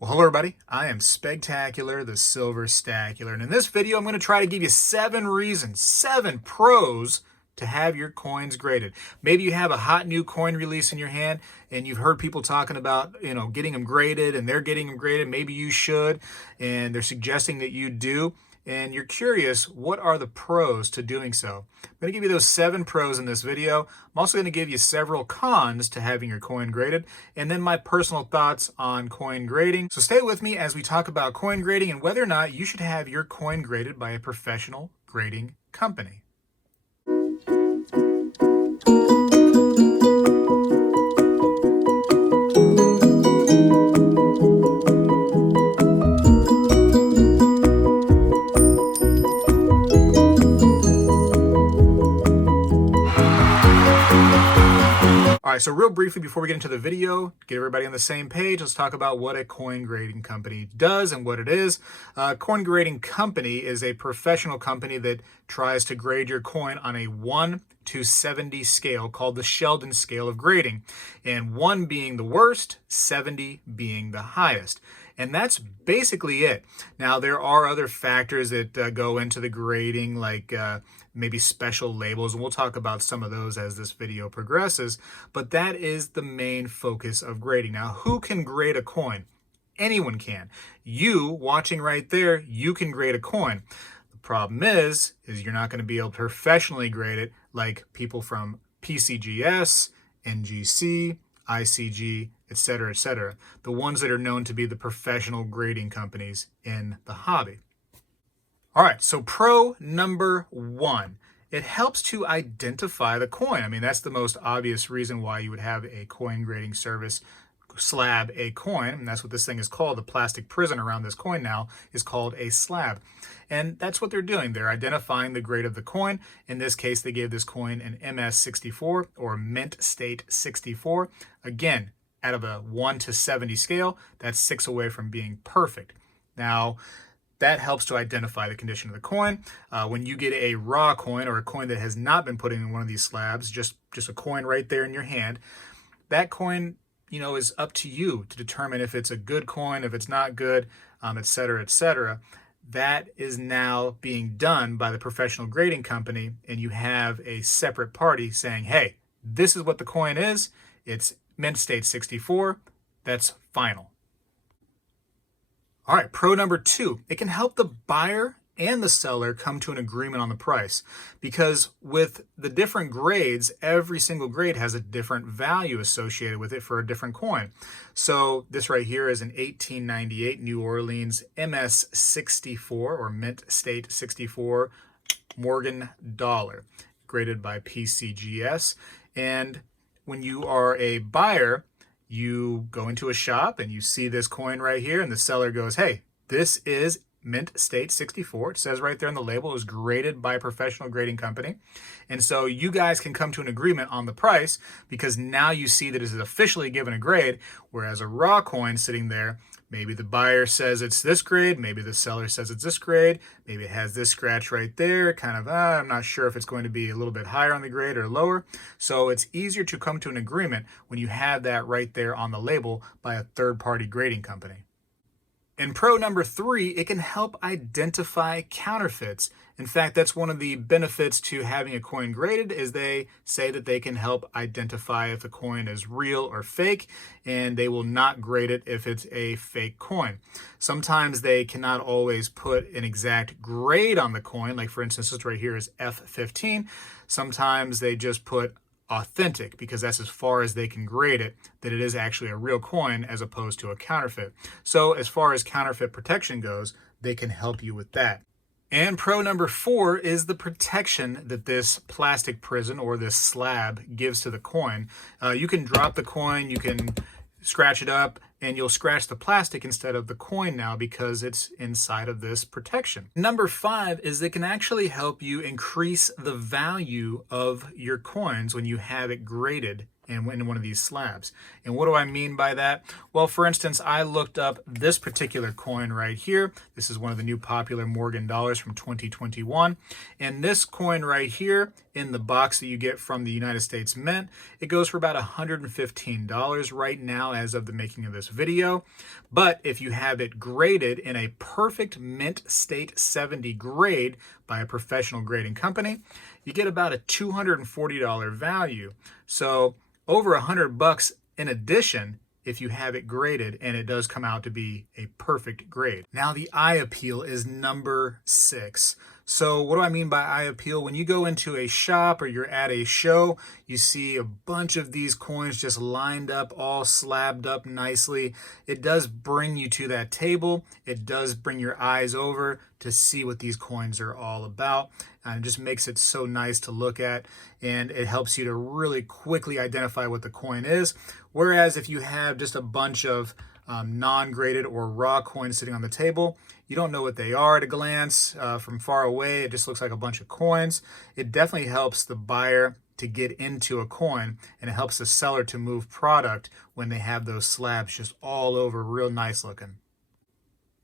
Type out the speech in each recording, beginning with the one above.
Well, hello everybody. I am Spegtacular, the Silver Stacular, and in this video I'm going to try to give you 7 pros to have your coins graded. Maybe you have a hot new coin release in your hand and you've heard people talking about, getting them graded, and they're getting them graded. Maybe you should, and they're suggesting that you do. And you're curious, what are the pros to doing so? I'm going to give you those 7 pros in this video. I'm also going to give you several cons to having your coin graded, and then my personal thoughts on coin grading. So stay with me as we talk about coin grading and whether or not you should have your coin graded by a professional grading company. All right, so real briefly before we get into the video, get everybody on the same page, let's talk about what a coin grading company does and what it is. A coin grading company is a professional company that tries to grade your coin on a 1 to 70 scale called the Sheldon scale of grading, and 1 being the worst, 70 being the highest. And that's basically it. Now, there are other factors that go into the grading, like maybe special labels, and we'll talk about some of those as this video progresses, but that is the main focus of grading. Now, who can grade a coin? Anyone can. You, watching right there, you can grade a coin. The problem is you're not going to be able to professionally grade it like people from PCGS, NGC, ICG, etc., etc. The ones that are known to be the professional grading companies in the hobby. All right, so pro number 1, it helps to identify the coin. I mean, that's the most obvious reason why you would have a coin grading service slab a coin, and that's what this thing is called. The plastic prison around this coin now is called a slab. And that's what they're doing. They're identifying the grade of the coin. In this case, they gave this coin an MS64 or mint state 64. Again, out of a 1 to 70 scale, that's 6 away from being perfect. Now, that helps to identify the condition of the coin. When you get a raw coin or a coin that has not been put in one of these slabs, just a coin right there in your hand, that coin, is up to you to determine if it's a good coin, if it's not good, etc., etc. That is now being done by the professional grading company, and you have a separate party saying, hey, this is what the coin is. It's mint state 64. That's final. All right, pro number 2, it can help the buyer and the seller come to an agreement on the price, because with the different grades, every single grade has a different value associated with it for a different coin. So this right here is an 1898 New Orleans MS64 or mint state 64 Morgan dollar, graded by PCGS. And when you are a buyer, you go into a shop and you see this coin right here, and the seller goes, hey, this is mint state 64. It says right there on the label, it was graded by a professional grading company. And so you guys can come to an agreement on the price, because now you see that it is officially given a grade, whereas a raw coin sitting there, maybe the buyer says it's this grade, maybe the seller says it's this grade, maybe it has this scratch right there, kind of, I'm not sure if it's going to be a little bit higher on the grade or lower. So it's easier to come to an agreement when you have that right there on the label by a third-party grading company. And pro number 3, it can help identify counterfeits. In fact, that's one of the benefits to having a coin graded, is they say that they can help identify if the coin is real or fake, and they will not grade it if it's a fake coin. Sometimes they cannot always put an exact grade on the coin. Like for instance, this right here is F15. Sometimes they just put authentic, because that's as far as they can grade it, that it is actually a real coin as opposed to a counterfeit. So as far as counterfeit protection goes, they can help you with that. And pro number 4 is the protection that this plastic prison or this slab gives to the coin. You can drop the coin, you can scratch it up, and you'll scratch the plastic instead of the coin now, because it's inside of this protection. Number 5 is it can actually help you increase the value of your coins when you have it graded in one of these slabs. And what do I mean by that? Well, for instance, I looked up this particular coin right here. This is one of the new popular Morgan dollars from 2021. And this coin right here in the box that you get from the United States Mint, it goes for about $115 right now as of the making of this video. But if you have it graded in a perfect mint state 70 grade by a professional grading company, you get about a $240 value. So over $100 in addition if you have it graded and it does come out to be a perfect grade. Now the eye appeal is number 6. So what do I mean by eye appeal? When you go into a shop or you're at a show, you see a bunch of these coins just lined up, all slabbed up nicely. It does bring you to that table. It does bring your eyes over to see what these coins are all about. And it just makes it so nice to look at, and it helps you to really quickly identify what the coin is. Whereas if you have just a bunch of non-graded or raw coins sitting on the table, you don't know what they are at a glance. From far away, it just looks like a bunch of coins. It definitely helps the buyer to get into a coin, and it helps the seller to move product when they have those slabs just all over, real nice looking.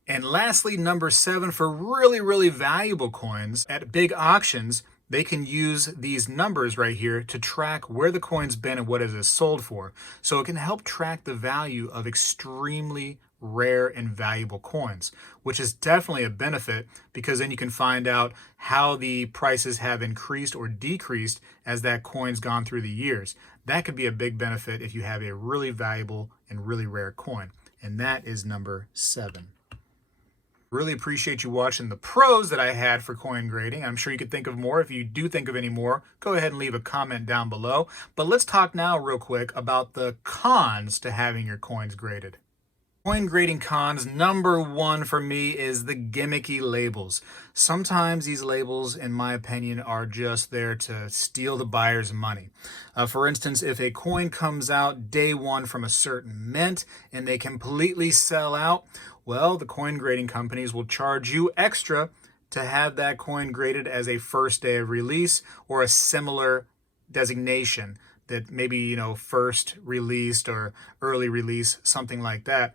And lastly, number 7, for really, really valuable coins at big auctions, they can use these numbers right here to track where the coin's been and what it is sold for. So it can help track the value of extremely rare and valuable coins, which is definitely a benefit because then you can find out how the prices have increased or decreased as that coin's gone through the years. That could be a big benefit if you have a really valuable and really rare coin. And that is number 7. Really appreciate you watching the pros that I had for coin grading. I'm sure you could think of more. If you do think of any more, go ahead and leave a comment down below. But let's talk now real quick about the cons to having your coins graded. Coin grading cons, number 1 for me is the gimmicky labels. Sometimes these labels, in my opinion, are just there to steal the buyer's money. For instance, if a coin comes out day 1 from a certain mint and they completely sell out, well, the coin grading companies will charge you extra to have that coin graded as a first day of release or a similar designation that maybe, first released or early release, something like that.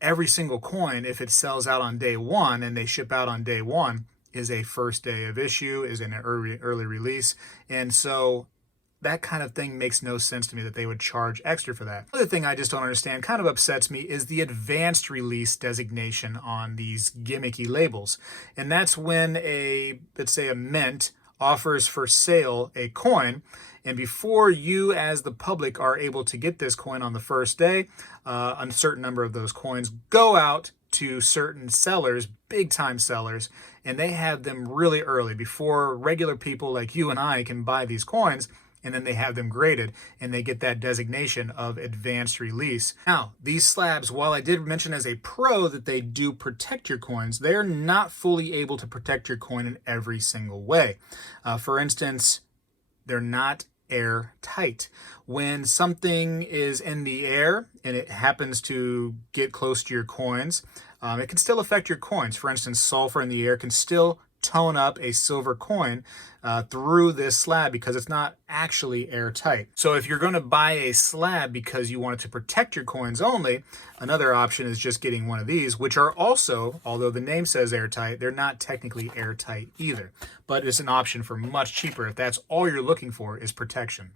Every single coin, if it sells out on day 1 and they ship out on day 1, is a first day of issue, is an early release. And so that kind of thing makes no sense to me that they would charge extra for that. Another thing I just don't understand, kind of upsets me, is the advanced release designation on these gimmicky labels. And that's when let's say a mint offers for sale a coin, and before you as the public are able to get this coin on the first day, a certain number of those coins go out to certain sellers, big time sellers, and they have them really early before regular people like you and I can buy these coins. And then they have them graded and they get that designation of advanced release. Now, these slabs, while I did mention as a pro that they do protect your coins, they're not fully able to protect your coin in every single way. For instance, they're not airtight. When something is in the air and it happens to get close to your coins, it can still affect your coins. For instance, sulfur in the air can still tone up a silver coin through this slab because it's not actually airtight. So if you're going to buy a slab because you want it to protect your coins only, another option is just getting one of these, which are also, although the name says airtight, they're not technically airtight either. But it's an option for much cheaper if that's all you're looking for is protection.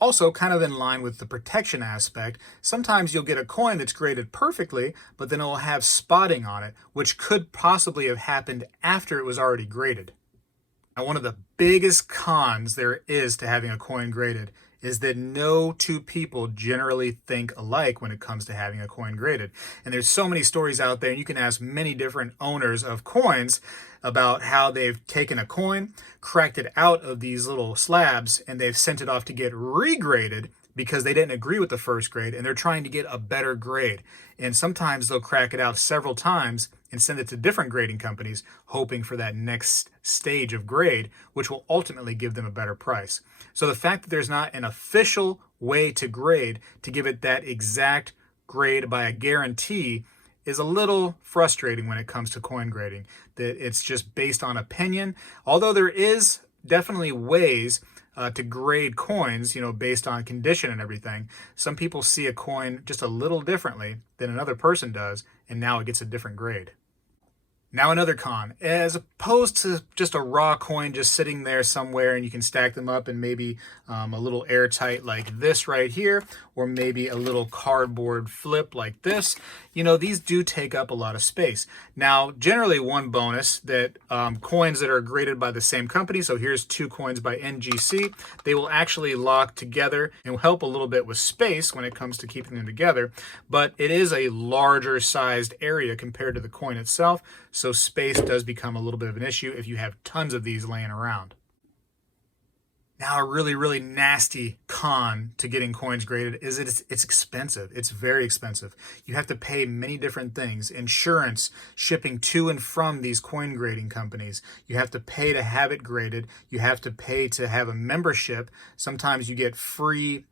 Also, kind of in line with the protection aspect, sometimes you'll get a coin that's graded perfectly, but then it will have spotting on it, which could possibly have happened after it was already graded. Now, one of the biggest cons there is to having a coin graded is that no two people generally think alike when it comes to having a coin graded. And there's so many stories out there, and you can ask many different owners of coins about how they've taken a coin, cracked it out of these little slabs, and they've sent it off to get regraded because they didn't agree with the first grade, and they're trying to get a better grade. And sometimes they'll crack it out several times and send it to different grading companies, hoping for that next stage of grade, which will ultimately give them a better price. So the fact that there's not an official way to grade to give it that exact grade by a guarantee is a little frustrating when it comes to coin grading, that it's just based on opinion. Although there is definitely ways to grade coins, based on condition and everything. Some people see a coin just a little differently than another person does, and now it gets a different grade. Now another con, as opposed to just a raw coin just sitting there somewhere and you can stack them up in maybe a little airtight like this right here, or maybe a little cardboard flip like this, these do take up a lot of space. Now, generally one bonus that coins that are graded by the same company, so here's 2 coins by NGC, they will actually lock together and will help a little bit with space when it comes to keeping them together, but it is a larger sized area compared to the coin itself, so space does become a little bit of an issue if you have tons of these laying around. Now, a really, really nasty con to getting coins graded is it's expensive. It's very expensive. You have to pay many different things: insurance, shipping to and from these coin grading companies. You have to pay to have it graded. You have to pay to have a membership. Sometimes you get free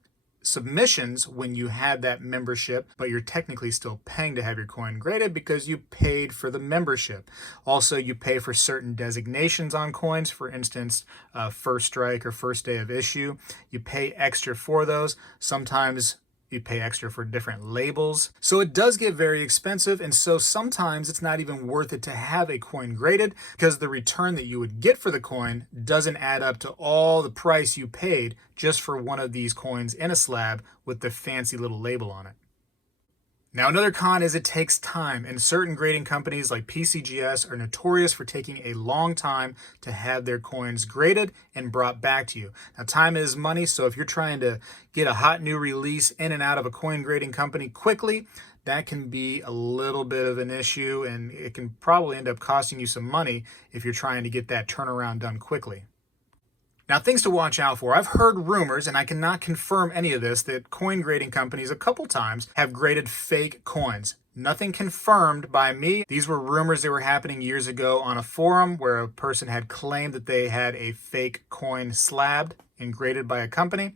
submissions when you have that membership, but you're technically still paying to have your coin graded because you paid for the membership. Also, you pay for certain designations on coins, for instance, first strike or first day of issue. You pay extra for those. Sometimes you pay extra for different labels. So it does get very expensive, and so sometimes it's not even worth it to have a coin graded because the return that you would get for the coin doesn't add up to all the price you paid just for one of these coins in a slab with the fancy little label on it. Now, another con is it takes time, and certain grading companies like PCGS are notorious for taking a long time to have their coins graded and brought back to you. Now, time is money, so if you're trying to get a hot new release in and out of a coin grading company quickly, that can be a little bit of an issue, and it can probably end up costing you some money if you're trying to get that turnaround done quickly. Now, things to watch out for. I've heard rumors, and I cannot confirm any of this, that coin grading companies a couple times have graded fake coins. Nothing confirmed by me. These were rumors that were happening years ago on a forum where a person had claimed that they had a fake coin slabbed and graded by a company.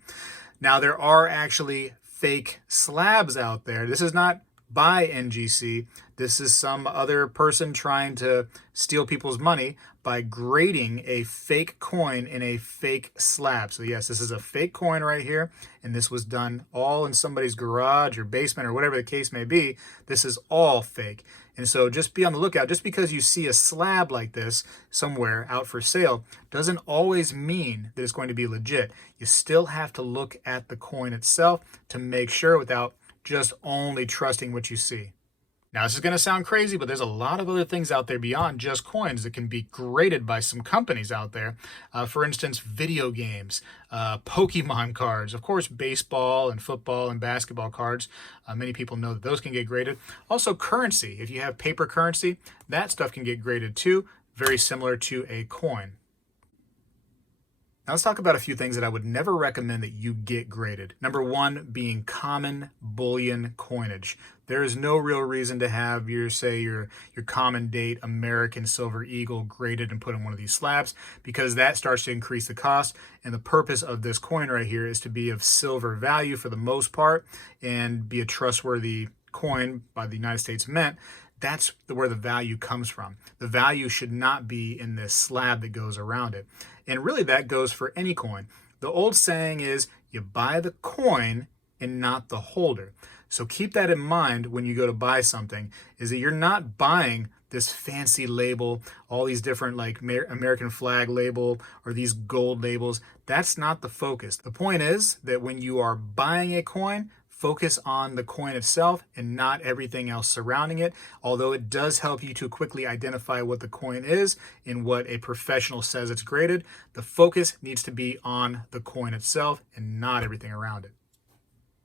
Now, there are actually fake slabs out there. This is not by NGC. This is some other person trying to steal people's money by grading a fake coin in a fake slab. So yes, this is a fake coin right here, and this was done all in somebody's garage or basement or whatever the case may be. This is all fake. And so just be on the lookout. Just because you see a slab like this somewhere out for sale doesn't always mean that it's going to be legit. You still have to look at the coin itself to make sure without just only trusting what you see. Now, this is going to sound crazy, but there's a lot of other things out there beyond just coins that can be graded by some companies out there. For instance, video games, Pokemon cards, of course, baseball and football and basketball cards. Many people know that those can get graded. Also, currency. If you have paper currency, that stuff can get graded too, very similar to a coin. Now let's talk about a few things that I would never recommend that you get graded. Number one being common bullion coinage. There is no real reason to have your common date American Silver Eagle graded and put in one of these slabs, because that starts to increase the cost. And the purpose of this coin right here is to be of silver value for the most part and be a trustworthy coin by the United States Mint. That's where the value comes from. The value should not be in this slab that goes around it. And really that goes for any coin. The old saying is you buy the coin and not the holder. So keep that in mind when you go to buy something, is that you're not buying this fancy label, all these different like American flag label or these gold labels. That's not the focus. The point is that when you are buying a coin, focus on the coin itself and not everything else surrounding it, although it does help you to quickly identify what the coin is and what a professional says it's graded. The focus needs to be on the coin itself and not everything around it.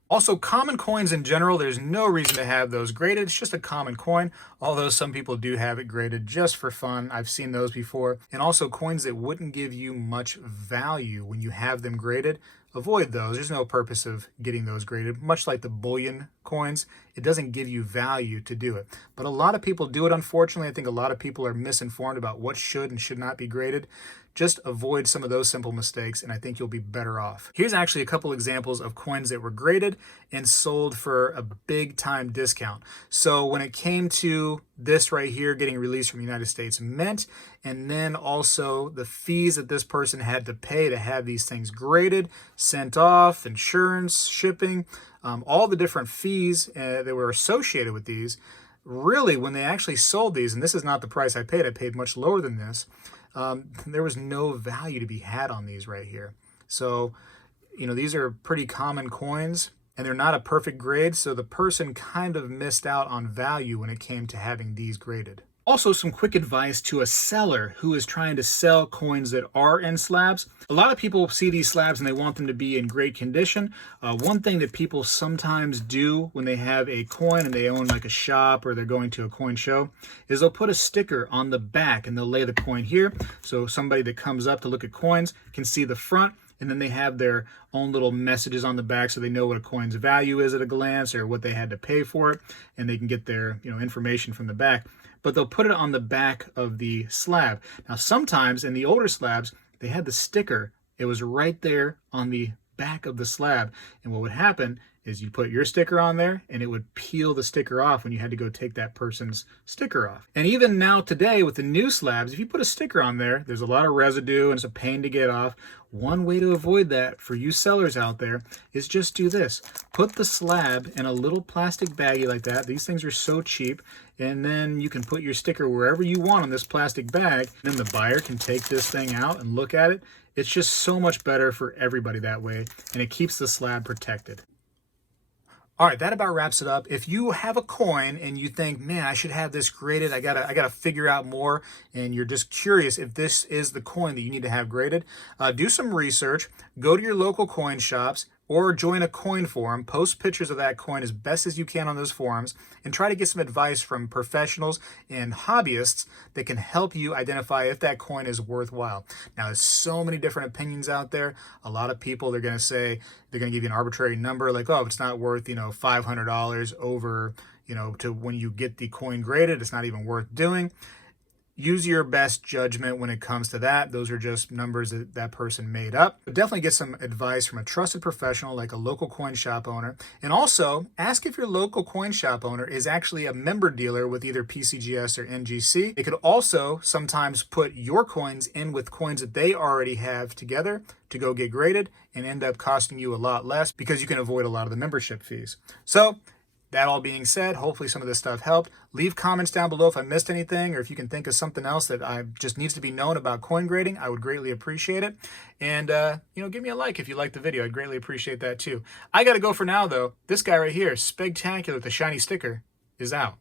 Also, common coins in general, there's no reason to have those graded. It's just a common coin, although some people do have it graded just for fun. I've seen those before. And also coins that wouldn't give you much value when you have them graded, avoid those. There's no purpose of getting those graded. Much like the bullion coins, it doesn't give you value to do it. But a lot of people do it, unfortunately. I think a lot of people are misinformed about what should and should not be graded. just avoid some of those simple mistakes, and I think you'll be better off. Here's actually a couple examples of coins that were graded and sold for a big time discount. So when it came to this right here getting released from the United States Mint, and then also the fees that this person had to pay to have these things graded, sent off, insurance, shipping, all the different fees that were associated with these, really when they actually sold these, and this is not the price I paid much lower than this, there was no value to be had on these right here. So, you know, these are pretty common coins, and they're not a perfect grade, so the person kind of missed out on value when it came to having these graded. Also, some quick advice to a seller who is trying to sell coins that are in slabs. A lot of people see these slabs and they want them to be in great condition. One thing that people sometimes do when they have a coin and they own like a shop or they're going to a coin show is they'll put a sticker on the back and they'll lay the coin here. So somebody that comes up to look at coins can see the front, and then they have their own little messages on the back so they know what a coin's value is at a glance or what they had to pay for it, and they can get their information from the back. But they'll put it on the back of the slab. Now, sometimes in the older slabs, they had the sticker. It was right there on the back of the slab. And what would happen is you put your sticker on there and it would peel the sticker off when you had to go take that person's sticker off. And even now today with the new slabs, if you put a sticker on there, there's a lot of residue and it's a pain to get off. One way to avoid that for you sellers out there is just do this. Put the slab in a little plastic baggie like that. These things are so cheap. And then you can put your sticker wherever you want on this plastic bag. And then the buyer can take this thing out and look at it. It's just so much better for everybody that way. And it keeps the slab protected. All right, that about wraps it up. If you have a coin and you think, man, I should have this graded, I gotta figure out more, and you're just curious if this is the coin that you need to have graded, do some research, go to your local coin shops, or join a coin forum, post pictures of that coin as best as you can on those forums, and try to get some advice from professionals and hobbyists that can help you identify if that coin is worthwhile. Now, there's so many different opinions out there. A lot of people, they're going to say, they're going to give you an arbitrary number, like, oh, if it's not worth, $500 over, to when you get the coin graded, it's not even worth doing. Use your best judgment when it comes to that. Those are just numbers that that person made up. But definitely get some advice from a trusted professional like a local coin shop owner. And also ask if your local coin shop owner is actually a member dealer with either PCGS or NGC. They could also sometimes put your coins in with coins that they already have together to go get graded and end up costing you a lot less because you can avoid a lot of the membership fees. So that all being said, hopefully some of this stuff helped. Leave comments down below if I missed anything or if you can think of something else that just needs to be known about coin grading. I would greatly appreciate it. And, give me a like if you liked the video. I'd greatly appreciate that too. I got to go for now, though. This guy right here, Spegtacular with the shiny sticker, is out.